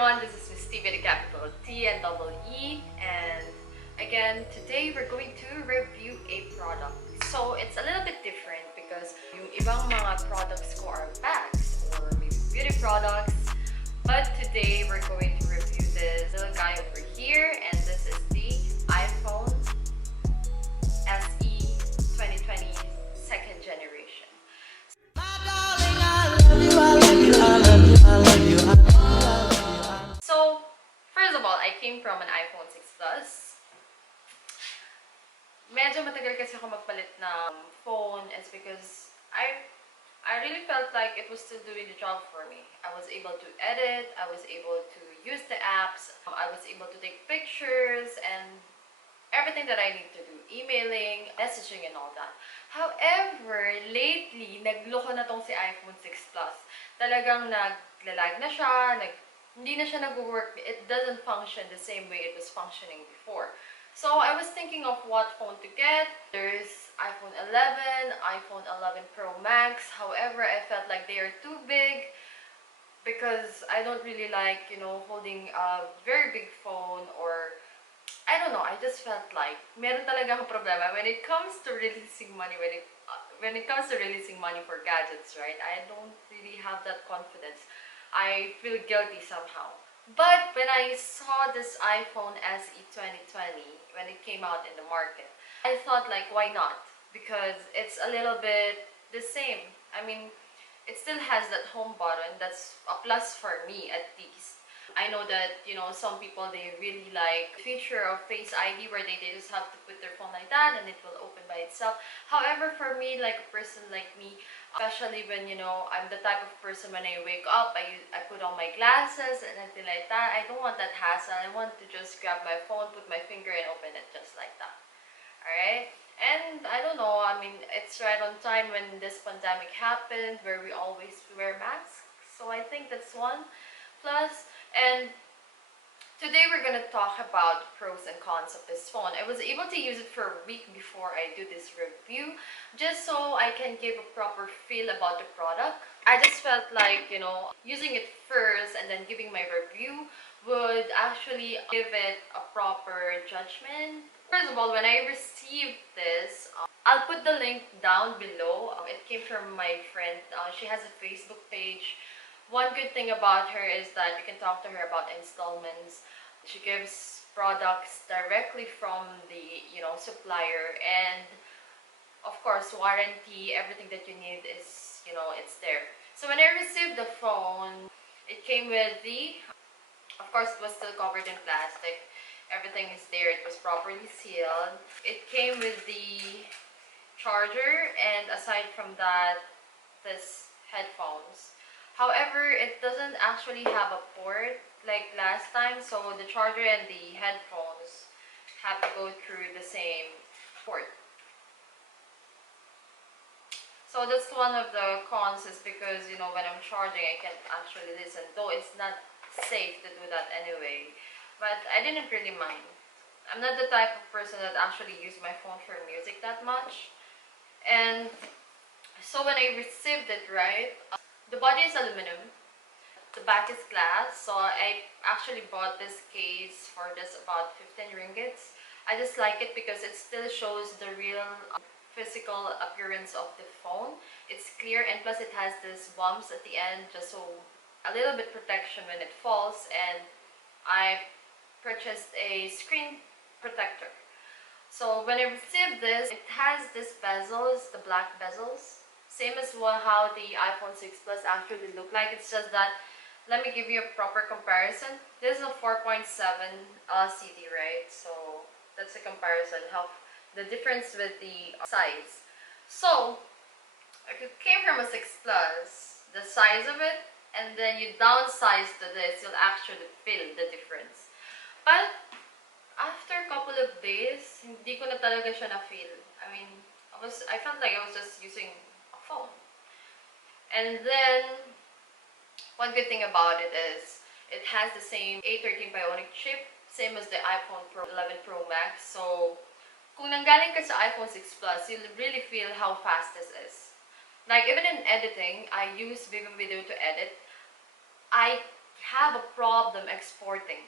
everyone, this is Miss T with a capital T and double E, and again, today we're going to review a product. So it's a little bit different because yung ibang mga products ko are bags or maybe beauty products, but today we're going to review this little guy over here, and this is the iPhone SE 2020 second generation. So, first of all, I came from an iPhone 6 Plus. Medyo matagal kasi ako magpalit ng phone is because I really felt like it was still doing the job for me. I was able to edit, I was able to use the apps, I was able to take pictures and everything that I need to do, emailing, messaging, and all that. However, lately, nagloko na tong si iPhone 6 Plus. Talagang naglalag na siya, hindi na siya nag-work. It doesn't function the same way it was functioning before. So I was thinking of what phone to get. There's iPhone 11, iPhone 11 Pro Max. However, I felt like they are too big because I don't really like, holding a very big phone, or I don't know, I just felt like meron talaga akong problema when it comes to releasing money, when it comes to releasing money for gadgets, right? I don't really have that confidence. I feel guilty somehow. But when I saw this iPhone SE 2020, when it came out in the market, I thought like, why not? Because it's a little bit the same. I mean, it still has that home button. That's a plus for me at least. I know that, some people, they really like the feature of Face ID where they just have to put their phone like that and it will open by itself. However, for me, like a person like me, especially when, I'm the type of person when I wake up, I put on my glasses and anything like that. I don't want that hassle. I want to just grab my phone, put my finger and open it just like that. Alright? And I don't know, I mean, it's right on time when this pandemic happened where we always wear masks. So I think that's one plus. And today we're going to talk about the pros and cons of this phone. I was able to use it for a week before I do this review, just so I can give a proper feel about the product. I just felt like, using it first and then giving my review would actually give it a proper judgment. First of all, when I received this, I'll put the link down below. It came from my friend. She has a Facebook page. One good thing about her is that you can talk to her about installments. She gives products directly from the, supplier, and of course warranty, everything that you need is, it's there. So when I received the phone, it came with of course it was still covered in plastic. Everything is there. It was properly sealed. It came with the charger, and aside from that, this headphones. However, it doesn't actually have a port like last time, so the charger and the headphones have to go through the same port. So that's one of the cons, is because, when I'm charging, I can't actually listen, though it's not safe to do that anyway. But I didn't really mind. I'm not the type of person that actually use my phone for music that much. And so when I received it, right, the body is aluminum, the back is glass, so I actually bought this case for just about 15 ringgits. I just like it because it still shows the real physical appearance of the phone. It's clear, and plus it has this bumps at the end, just so a little bit protection when it falls. And I purchased a screen protector. So when I received this, it has this bezels, the black bezels. Same as how the iPhone 6 Plus actually look like. It's just that, let me give you a proper comparison. This is a 4.7 LCD, right? So that's a comparison, how the difference with the size. So if you came from a 6 Plus, the size of it, and then you downsize to this, you'll actually feel the difference. But after a couple of days, hindi ko na talaga siya na-feel. I mean, I felt like I was just using a phone. And then, one good thing about it is, it has the same A13 Bionic chip, same as the iPhone 11 Pro Max. So, kung nanggaling ka sa iPhone 6 Plus, you'll really feel how fast this is. Like, even in editing, I use Vivian Video to edit. I have a problem exporting,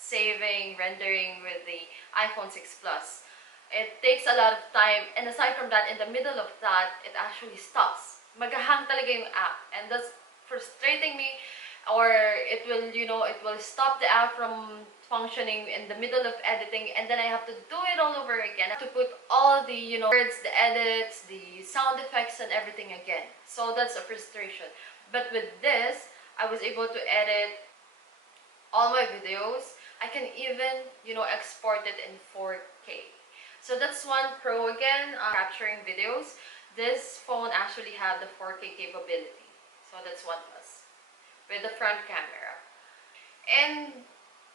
saving, rendering with the iPhone 6 Plus. It takes a lot of time, and aside from that, in the middle of that, it actually stops. Mag-hang talaga yung app, and that's frustrating me. Or it will, it will stop the app from functioning in the middle of editing, and then I have to do it all over again. I have to put all the, words, the edits, the sound effects, and everything again. So that's a frustration. But with this, I was able to edit all my videos. I can even, export it in 4K. So that's one pro again, capturing videos. This phone actually had the 4K capability. So that's one plus. With the front camera. And,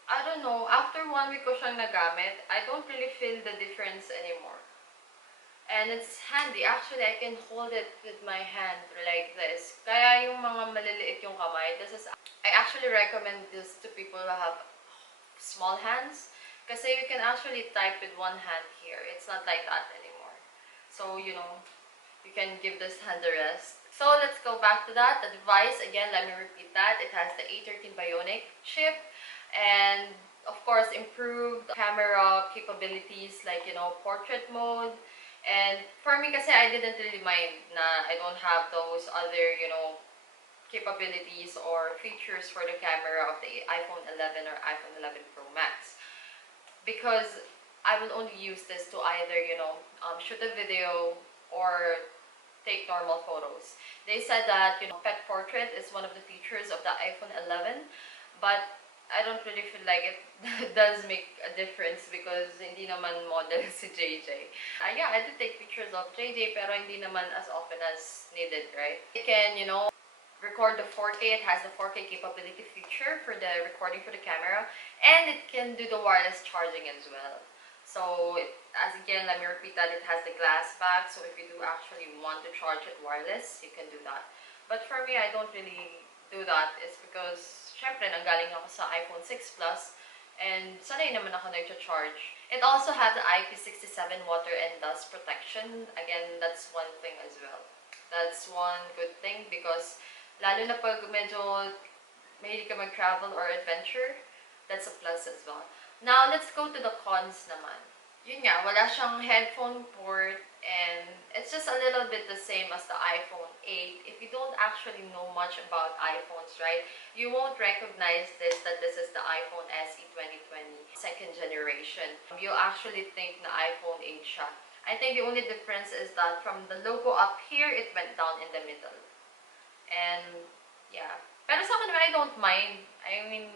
I don't know, after 1 week ko siyang nagamit, I don't really feel the difference anymore. And it's handy. Actually, I can hold it with my hand like this. Kaya yung mga maliliit yung kamay, I actually recommend this to people who have small hands. Kasi you can actually type with one hand here. It's not like that anymore. So, you can give this hand a rest. So, let's go back to that. The device, again, let me repeat that. It has the A13 Bionic chip. And, of course, improved camera capabilities like, portrait mode. And for me kasi, I didn't really mind na I don't have those other, capabilities or features for the camera of the iPhone 11 or iPhone 11 Pro Max. Because I will only use this to either, shoot a video or take normal photos. They said that, pet portrait is one of the features of the iPhone 11, but I don't really feel like it does make a difference because hindi naman model si JJ. Yeah, I do take pictures of JJ pero hindi naman as often as needed, right? It can, record the 4K. It has the 4K capability feature for the recording for the camera, and it can do the wireless charging as well. So, as again, let me repeat that, it has the glass back, so if you do actually want to charge it wireless, you can do that. But for me, I don't really do that. It's because, syempre, nanggaling ako sa iPhone 6 Plus, and sanay naman ako nag-charge. It also has the IP67 water and dust protection. Again, that's one thing as well. That's one good thing because, lalo na pag medyo mahilig ka mag-travel or adventure, that's a plus as well. Now, let's go to the cons naman. Yun nga, wala siyang headphone port, and it's just a little bit the same as the iPhone 8. If you don't actually know much about iPhones, right, you won't recognize that this is the iPhone SE 2020 second generation. You'll actually think na iPhone 8 siya. I think the only difference is that from the logo up here, it went down in the middle. And, yeah. Pero sa akin, I don't mind. I mean,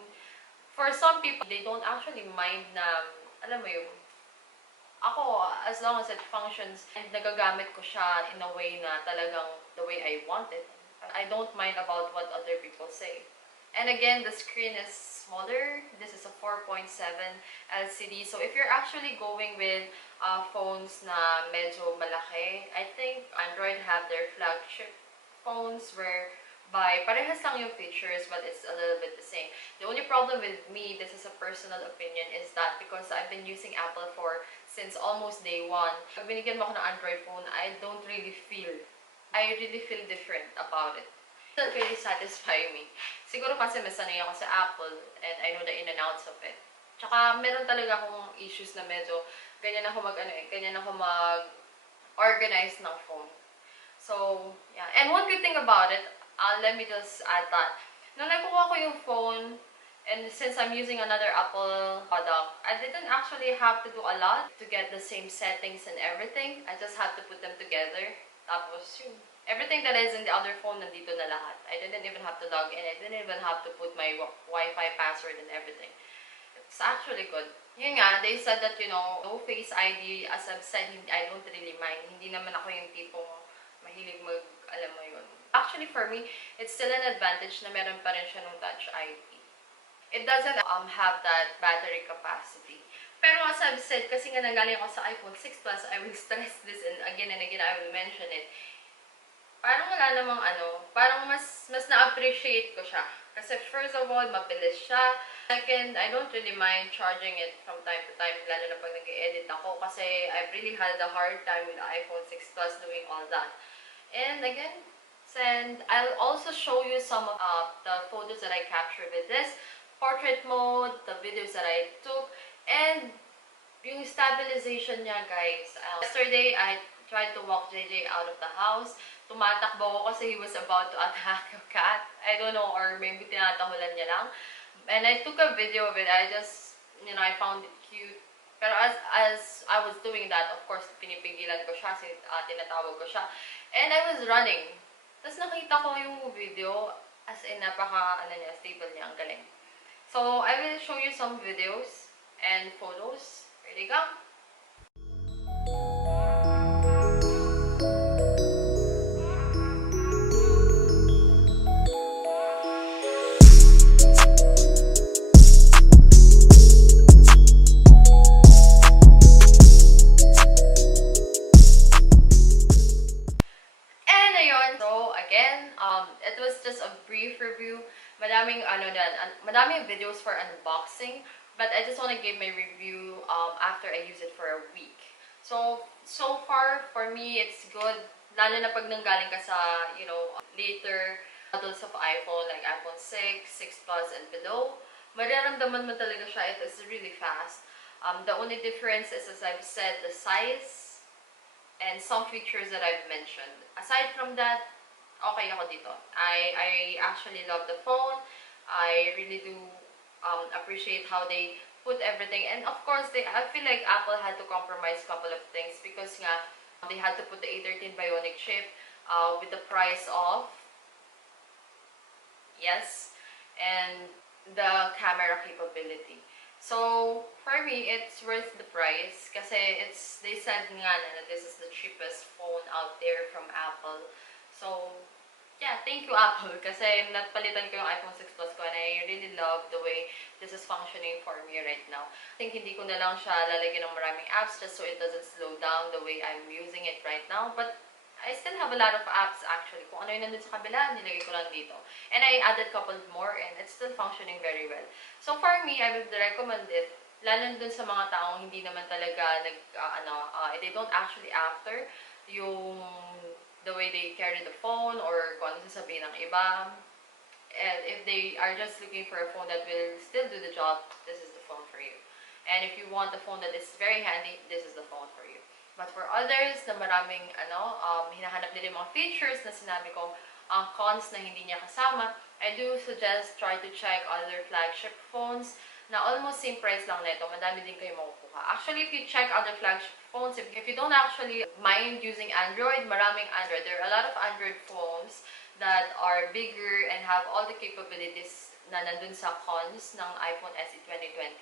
for some people, they don't actually mind na, alam mo yung, ako, as long as it functions, and nagagamit ko siya in a way na talagang the way I want it, I don't mind about what other people say. And again, the screen is smaller. This is a 4.7 LCD. So if you're actually going with phones na medyo malaki, I think Android have their flagship phones whereby parehas lang yung features but it's a little bit the same. The only problem with me, this is a personal opinion, is that because I've been using Apple since almost day one, pag binigyan mo ako ng Android phone, I really feel different about it. It doesn't really satisfy me. Siguro kasi masanay ako sa Apple and I know the in and outs of it. Tsaka meron talaga akong issues na medyo ganyan ako mag-organize ng phone. So, yeah. And one good thing about it, let me just add that. Nung nakuha ko yung phone, and since I'm using another Apple product, I didn't actually have to do a lot to get the same settings and everything. I just had to put them together. Tapos yun. Everything that is in the other phone, nandito na lahat. I didn't even have to log in. I didn't even have to put my Wi-Fi password and everything. It's actually good. Yun nga, they said that, no Face ID, as I've said, I don't really mind. Hindi naman ako yung tipong mahilig alam mo yun. Actually, for me, it's still an advantage na meron pa rin siya ng Touch ID. It doesn't have that battery capacity. Pero as I've said, kasi nga nanggaling ako sa iPhone 6 Plus, I will stress this and again I will mention it. Parang wala namang parang mas na-appreciate ko siya. Kasi first of all, mabilis siya. Second, I don't really mind charging it from time to time, lalo na pag nag-edit ako kasi I've really had a hard time with the iPhone 6 Plus doing all that. And again, And I'll also show you some of the photos that I captured with this portrait mode, the videos that I took, and yung stabilization niya, guys. Yesterday, I tried to walk JJ out of the house. Tumatakbo ko kasi he was about to attack a cat. I don't know, or maybe tinatahulan niya lang. And I took a video of it. I just, I found it cute. Pero as I was doing that, of course, pinipigilan ko siya, tinatawag ko siya. And I was running. Tapos nakita ko yung video, as in stable niya, ang galing. So, I will show you some videos and photos. Ready, go? And ayun, so again, it was just a brief review. Madaming videos for unboxing, but I just want to give my review after I use it for a week. So far, for me, it's good. Lalo na pag nanggaling ka sa, later models of iPhone, like iPhone 6, 6 Plus, and below. Mararamdaman mo talaga siya. It is really fast. The only difference is, as I've said, the size and some features that I've mentioned. Aside from that, okay ako dito. I actually love the phone. I really do appreciate how they put everything. And of course, I feel like Apple had to compromise a couple of things because nga, they had to put the A13 Bionic chip with the price of, yes, and the camera capability. So, for me, it's worth the price kasi they said nga na this is the cheapest phone out there from Apple. So, yeah, thank you Apple kasi napalitan ko yung iPhone 6 Plus ko and I really love the way this is functioning for me right now. I think hindi ko na lang siya lalagyan ng maraming apps just so it doesn't slow down the way I'm using it right now. But I still have a lot of apps actually. Kung ano yung nandun sa kabila, nilagay ko lang dito. And I added a couple more and it's still functioning very well. So for me, I would recommend it. Lalo dun sa mga taong hindi naman talaga they don't actually after yung the way they carry the phone or kung ano sasabihin ng iba. And if they are just looking for a phone that will still do the job, this is the phone for you. And if you want a phone that is very handy, this is the phone for you. But for others na maraming hinahanap nila yung mga features na sinabi kong cons na hindi niya kasama, I do suggest try to check other flagship phones na almost same price lang nito. Madami din kayo makukuha. Actually, if you check other flagship phones, if you don't actually mind using Android, maraming Android. There are a lot of Android phones that are bigger and have all the capabilities na nandun sa cons ng iPhone SE 2020.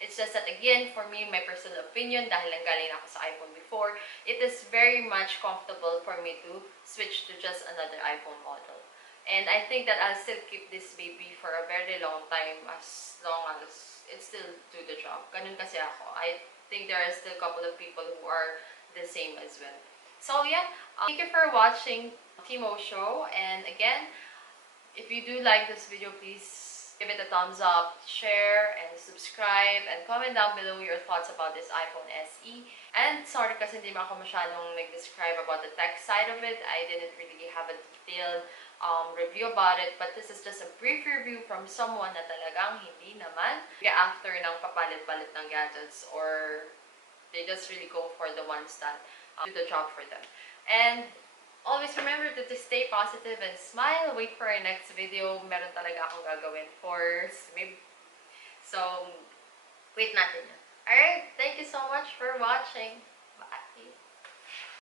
It's just that, again, for me, my personal opinion, dahil lang galing ako sa iPhone before, it is very much comfortable for me to switch to just another iPhone model. And I think that I'll still keep this baby for a very long time as long as it still do the job. Ganun kasi ako. I think there are still a couple of people who are the same as well. So yeah, thank you for watching Timo Show. And again, if you do like this video, please give it a thumbs up, share, and subscribe, and comment down below your thoughts about this iPhone SE. And sorry kasi hindi ako masyadong nag-describe about the tech side of it. I didn't really have a detailed review about it, but this is just a brief review from someone na talagang hindi naman after ng papalit-palit ng gadgets, or they just really go for the ones that do the job for them. And always remember to stay positive and smile. Wait for our next video. Meron talaga akong gagawin for maybe. So, wait natin yan. Alright, thank you so much for watching. Bye!